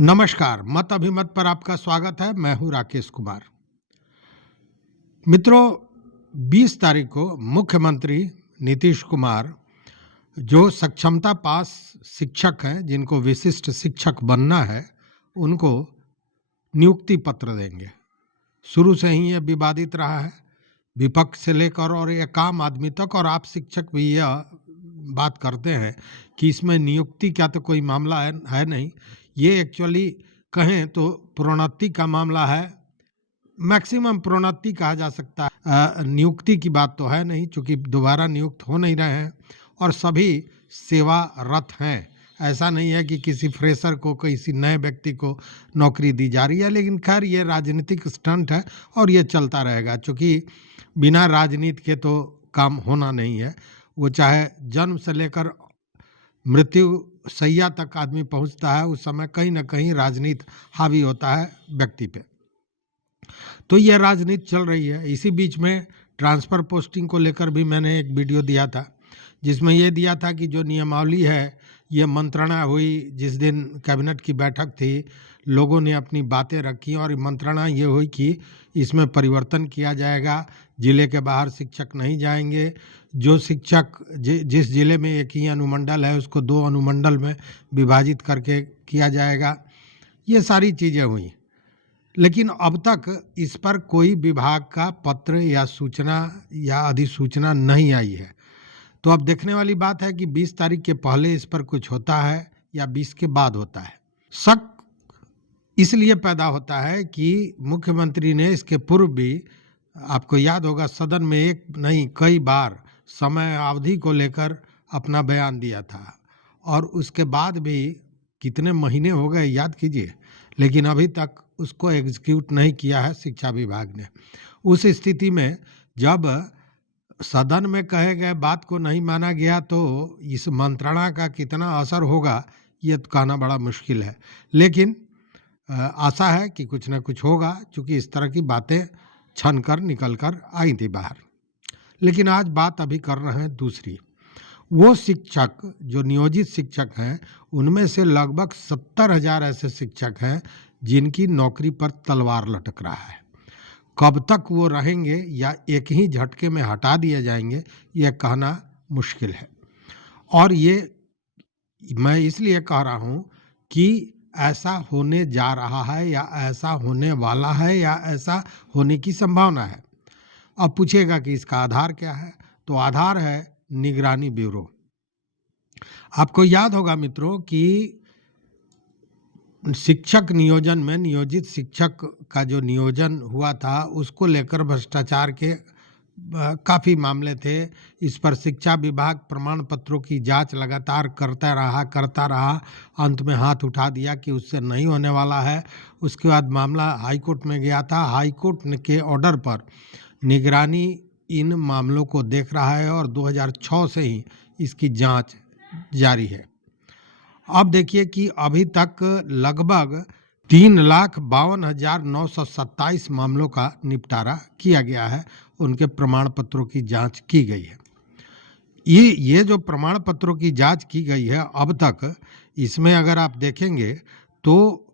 नमस्कार, मत अभिमत पर आपका स्वागत है। मैं हूं राकेश कुमार। मित्रों, 20 तारीख को मुख्यमंत्री नीतीश कुमार जो सक्षमता पास शिक्षक हैं, जिनको विशिष्ट शिक्षक बनना है, उनको नियुक्ति पत्र देंगे। शुरू से ही ये विवादित रहा है, विपक्ष से लेकर और एक आम आदमी तक, और आप शिक्षक भी यह बात करते हैं कि इसमें नियुक्ति का तो कोई मामला है नहीं। ये एक्चुअली कहें तो प्रोन्नति का मामला है, मैक्सिमम प्रोन्नति कहा जा सकता है। नियुक्ति की बात तो है नहीं, चूंकि दोबारा नियुक्त हो नहीं रहे हैं और सभी सेवारत हैं। ऐसा नहीं है कि किसी फ्रेशर को, किसी नए व्यक्ति को नौकरी दी जा रही है। लेकिन खैर, ये राजनीतिक स्टंट है और ये चलता रहेगा, चूँकि बिना राजनीति के तो काम होना नहीं है। वो चाहे जन्म से लेकर मृत्यु सैया तक आदमी पहुंचता है, उस समय कहीं ना कहीं राजनीति हावी होता है व्यक्ति पे। तो यह राजनीति चल रही है। इसी बीच में ट्रांसफ़र पोस्टिंग को लेकर भी मैंने एक वीडियो दिया था, जिसमें यह दिया था कि जो नियमावली है, ये मंत्रणा हुई जिस दिन कैबिनेट की बैठक थी, लोगों ने अपनी बातें रखी और मंत्रणा ये हुई कि इसमें परिवर्तन किया जाएगा। ज़िले के बाहर शिक्षक नहीं जाएंगे। जो शिक्षक जिस ज़िले में एक ही अनुमंडल है, उसको 2 अनुमंडल में विभाजित करके किया जाएगा। ये सारी चीज़ें हुई, लेकिन अब तक इस पर कोई विभाग का पत्र या सूचना या अधिसूचना नहीं आई है। तो अब देखने वाली बात है कि 20 तारीख के पहले इस पर कुछ होता है या 20 के बाद होता है। शक इसलिए पैदा होता है कि मुख्यमंत्री ने इसके पूर्व भी, आपको याद होगा, सदन में एक नहीं कई बार समय अवधि को लेकर अपना बयान दिया था, और उसके बाद भी कितने महीने हो गए याद कीजिए, लेकिन अभी तक उसको एग्जीक्यूट नहीं किया है शिक्षा विभाग ने। उस स्थिति में जब सदन में कहे गए बात को नहीं माना गया, तो इस मंत्रणा का कितना असर होगा ये तो कहना बड़ा मुश्किल है। लेकिन आशा है कि कुछ ना कुछ होगा, क्योंकि इस तरह की बातें छन कर निकल कर आई थी बाहर। लेकिन आज बात अभी कर रहे हैं दूसरी। वो शिक्षक जो नियोजित शिक्षक हैं, उनमें से लगभग 70,000 ऐसे शिक्षक हैं जिनकी नौकरी पर तलवार लटक रहा है। कब तक वो रहेंगे या एक ही झटके में हटा दिए जाएंगे, यह कहना मुश्किल है। और ये मैं इसलिए कह रहा हूँ कि ऐसा होने जा रहा है या ऐसा होने वाला है या ऐसा होने की संभावना है। अब पूछेगा कि इसका आधार क्या है, तो आधार है निगरानी ब्यूरो। आपको याद होगा मित्रों कि शिक्षक नियोजन में नियोजित शिक्षक का जो नियोजन हुआ था, उसको लेकर भ्रष्टाचार के काफ़ी मामले थे। इस पर शिक्षा विभाग प्रमाण पत्रों की जांच लगातार करता रहा। अंत में हाथ उठा दिया कि उससे नहीं होने वाला है। उसके बाद मामला हाईकोर्ट में गया था। हाईकोर्ट के ऑर्डर पर निगरानी इन मामलों को देख रहा है और 2006 से ही इसकी जांच जारी है। अब देखिए कि अभी तक लगभग 3,52,927 मामलों का निपटारा किया गया है। उनके प्रमाण पत्रों की जांच की गई है। ये जो प्रमाण पत्रों की जांच की गई है अब तक, इसमें अगर आप देखेंगे तो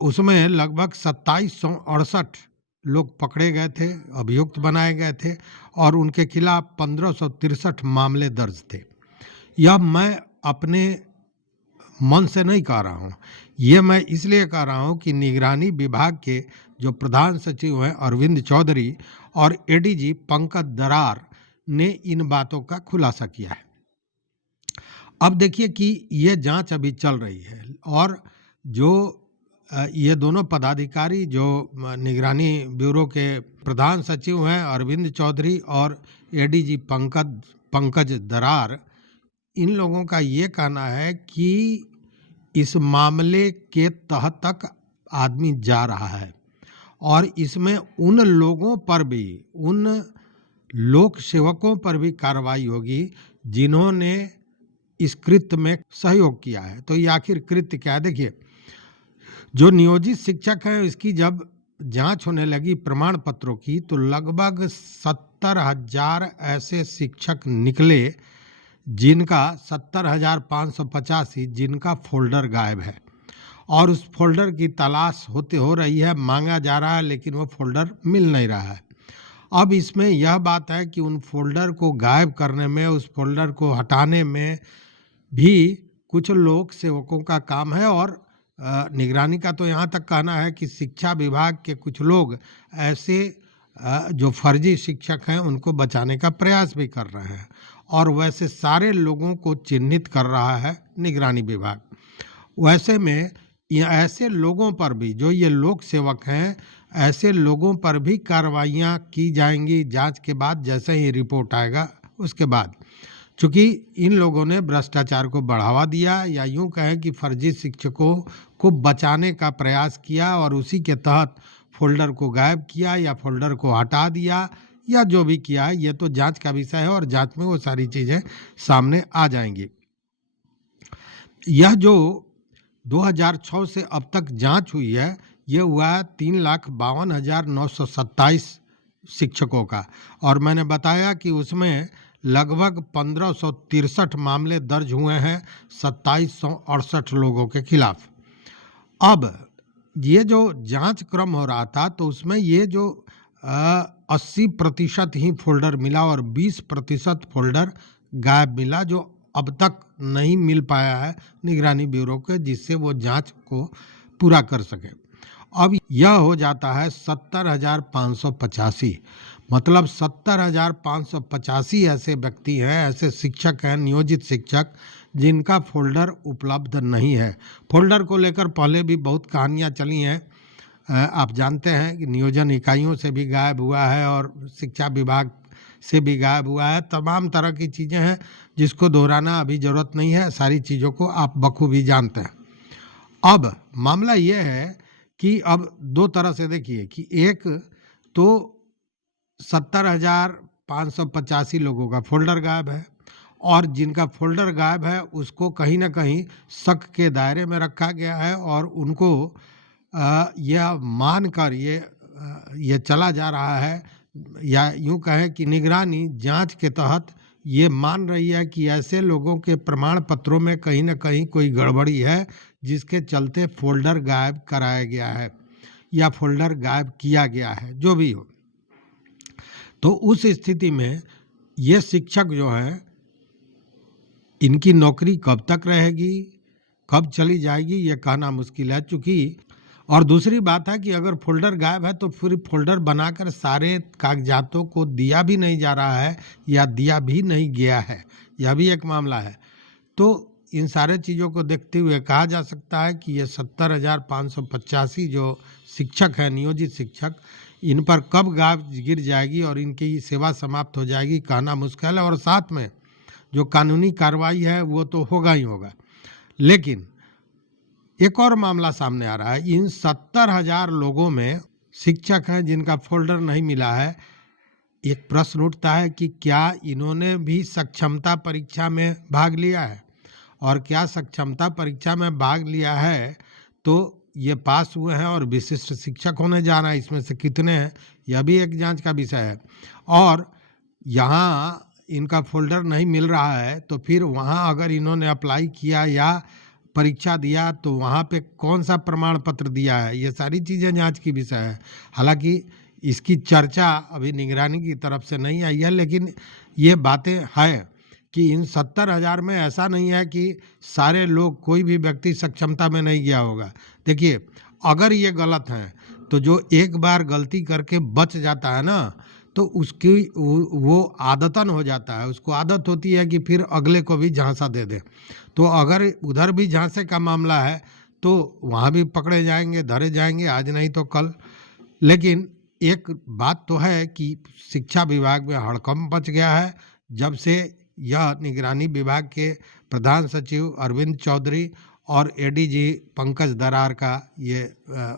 उसमें लगभग 2768 लोग पकड़े गए थे, अभियुक्त बनाए गए थे, और उनके खिलाफ 1563 मामले दर्ज थे। यह मैं अपने मन से नहीं कह रहा हूँ, ये मैं इसलिए कह रहा हूँ कि निगरानी विभाग के जो प्रधान सचिव हैं अरविंद चौधरी और एडीजी पंकज दरार ने इन बातों का खुलासा किया है। अब देखिए कि ये जांच अभी चल रही है, और जो ये दोनों पदाधिकारी जो निगरानी ब्यूरो के प्रधान सचिव हैं अरविंद चौधरी और एडीजी पंकज दरार, इन लोगों का ये कहना है कि इस मामले के तह तक आदमी जा रहा है, और इसमें उन लोगों पर भी, उन लोक सेवकों पर भी कार्रवाई होगी जिन्होंने इस कृत्य में सहयोग किया है। तो ये आखिर कृत्य क्या है? देखिए, जो नियोजित शिक्षक है, इसकी जब जांच होने लगी प्रमाण पत्रों की, तो लगभग 70,000 ऐसे शिक्षक निकले जिनका 70,585 जिनका फोल्डर गायब है। और उस फ़ोल्डर की तलाश हो रही है, माँगा जा रहा है, लेकिन वो फ़ोल्डर मिल नहीं रहा है। अब इसमें यह बात है कि उन फ़ोल्डर को गायब करने में, उस फ़ोल्डर को हटाने में भी कुछ लोक सेवकों का काम है, और निगरानी का तो यहाँ तक कहना है कि शिक्षा विभाग के कुछ लोग ऐसे जो फर्जी शिक्षक हैं उनको बचाने का प्रयास भी कर रहे हैं, और वैसे सारे लोगों को चिन्हित कर रहा है निगरानी विभाग। वैसे में ये ऐसे लोगों पर भी, जो ये लोक सेवक हैं, ऐसे लोगों पर भी कार्रवाइयाँ की जाएंगी जांच के बाद, जैसे ही रिपोर्ट आएगा उसके बाद। चूँकि इन लोगों ने भ्रष्टाचार को बढ़ावा दिया, या यूँ कहें कि फर्जी शिक्षकों को बचाने का प्रयास किया, और उसी के तहत फ़ोल्डर को गायब किया या फ़ोल्डर को हटा दिया, या जो भी किया है, ये तो जांच का विषय है और जांच में वो सारी चीज़ें सामने आ जाएंगी। यह जो 2006 से अब तक जांच हुई है, ये हुआ है 3,52,927 शिक्षकों का, और मैंने बताया कि उसमें लगभग 1563 मामले दर्ज हुए हैं 2768 लोगों के खिलाफ। अब ये जो जांच क्रम हो रहा था, तो उसमें ये जो 80% ही फ़ोल्डर मिला और 20% फ़ोल्डर गायब मिला, जो अब तक नहीं मिल पाया है निगरानी ब्यूरो के, जिससे वो जांच को पूरा कर सके। अब यह हो जाता है 70,585, मतलब 70,585 ऐसे व्यक्ति हैं, ऐसे शिक्षक हैं, नियोजित शिक्षक, जिनका फ़ोल्डर उपलब्ध नहीं है। फ़ोल्डर को लेकर पहले भी बहुत कहानियाँ चली हैं। आप जानते हैं कि नियोजन इकाइयों से भी गायब हुआ है और शिक्षा विभाग से भी गायब हुआ है। तमाम तरह की चीज़ें हैं जिसको दोहराना अभी ज़रूरत नहीं है, सारी चीज़ों को आप बखूबी जानते हैं। अब मामला ये है कि अब दो तरह से देखिए कि एक तो 70,585 लोगों का फ़ोल्डर गायब है, और जिनका फ़ोल्डर गायब है उसको कहीं ना कहीं शक के दायरे में रखा गया है, और उनको यह मानकर ये चला जा रहा है, या यूं कहें कि निगरानी जांच के तहत ये मान रही है कि ऐसे लोगों के प्रमाण पत्रों में कहीं ना कहीं कोई गड़बड़ी है, जिसके चलते फ़ोल्डर गायब कराया गया है या फ़ोल्डर गायब किया गया है, जो भी हो। तो उस स्थिति में ये शिक्षक जो हैं, इनकी नौकरी कब तक रहेगी, कब चली जाएगी, ये कहना मुश्किल है। चूँकि और दूसरी बात है कि अगर फ़ोल्डर गायब है तो फिर फ़ोल्डर बनाकर सारे कागजातों को दिया भी नहीं जा रहा है, या दिया भी नहीं गया है, यह भी एक मामला है। तो इन सारे चीज़ों को देखते हुए कहा जा सकता है कि ये 70,585 जो शिक्षक हैं, नियोजित शिक्षक, इन पर कब गाज गिर जाएगी और इनकी सेवा समाप्त हो जाएगी, कहना मुश्किल है। और साथ में जो कानूनी कार्रवाई है वो तो होगा ही होगा। लेकिन एक और मामला सामने आ रहा है, इन 70,000 लोगों में शिक्षक हैं जिनका फ़ोल्डर नहीं मिला है। एक प्रश्न उठता है कि क्या इन्होंने भी सक्षमता परीक्षा में भाग लिया है, और क्या सक्षमता परीक्षा में भाग लिया है तो ये पास हुए हैं और विशिष्ट शिक्षक होने जा रहे हैं, इसमें से कितने हैं, यह भी एक जांच का विषय है। और यहाँ इनका फ़ोल्डर नहीं मिल रहा है, तो फिर वहाँ अगर इन्होंने अप्लाई किया या परीक्षा दिया तो वहाँ पे कौन सा प्रमाण पत्र दिया है, ये सारी चीज़ें जांच की विषय है। हालांकि इसकी चर्चा अभी निगरानी की तरफ से नहीं आई है, लेकिन ये बातें हैं कि इन 70,000 में ऐसा नहीं है कि सारे लोग, कोई भी व्यक्ति सक्षमता में नहीं गया होगा। देखिए, अगर ये गलत है तो जो एक बार गलती करके बच जाता है ना, तो उसकी वो आदतन हो जाता है, उसको आदत होती है कि फिर अगले को भी झांसा दे दे। तो अगर उधर भी झांसे का मामला है तो वहाँ भी पकड़े जाएंगे, धरे जाएंगे, आज नहीं तो कल। लेकिन एक बात तो है कि शिक्षा विभाग में हड़कंप मच गया है जब से यह निगरानी विभाग के प्रधान सचिव अरविंद चौधरी और एडीजी पंकज दरार का ये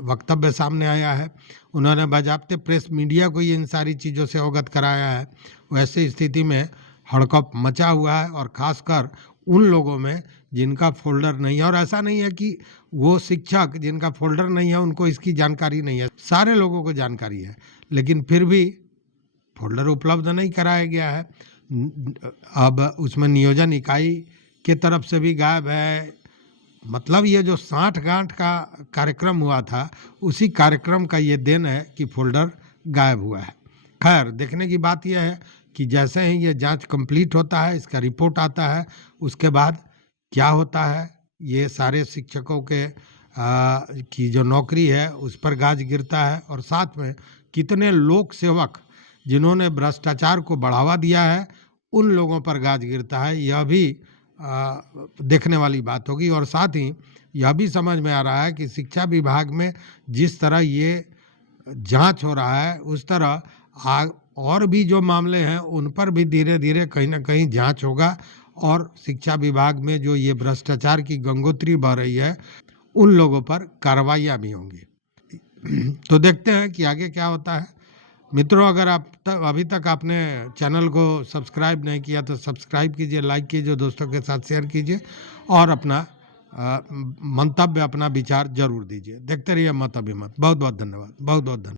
वक्तव्य सामने आया है। उन्होंने बाज़ाब्ते प्रेस मीडिया को इन सारी चीज़ों से अवगत कराया है। वैसे स्थिति में हड़कंप मचा हुआ है, और ख़ासकर उन लोगों में जिनका फ़ोल्डर नहीं है। और ऐसा नहीं है कि वो शिक्षक जिनका फ़ोल्डर नहीं है उनको इसकी जानकारी नहीं है, सारे लोगों को जानकारी है, लेकिन फिर भी फ़ोल्डर उपलब्ध नहीं कराया गया है। अब उसमें नियोजन इकाई के तरफ से भी गायब है, मतलब ये जो साठ-गांठ का कार्यक्रम हुआ था, उसी कार्यक्रम का ये देन है कि फ़ोल्डर गायब हुआ है। खैर, देखने की बात ये है कि जैसे ही ये जाँच कंप्लीट होता है, इसका रिपोर्ट आता है, उसके बाद क्या होता है, ये सारे शिक्षकों के की जो नौकरी है, उस पर गाज गिरता है और साथ में कितने लोक सेवक जिन्होंने भ्रष्टाचार को बढ़ावा दिया है, उन लोगों पर गाज गिरता है। यह भी देखने वाली बात होगी और साथ ही यह भी समझ में आ रहा है कि शिक्षा विभाग में जिस तरह ये जांच हो रहा है, उस तरह और भी जो मामले हैं उन पर भी धीरे-धीरे कहीं न कहीं जांच होगा और शिक्षा विभाग में जो ये भ्रष्टाचार की गंगोत्री बह रही है, उन लोगों पर कार्रवाइयाँ भी होंगी। तो देखते हैं कि आगे क्या होता है। मित्रों, अगर अभी तक आपने चैनल को सब्सक्राइब नहीं किया तो सब्सक्राइब कीजिए, लाइक कीजिए, दोस्तों के साथ शेयर कीजिए और अपना मंतव्य, अपना विचार जरूर दीजिए। देखते रहिए मत अभिमत। बहुत बहुत धन्यवाद। बहुत बहुत धन्यवाद।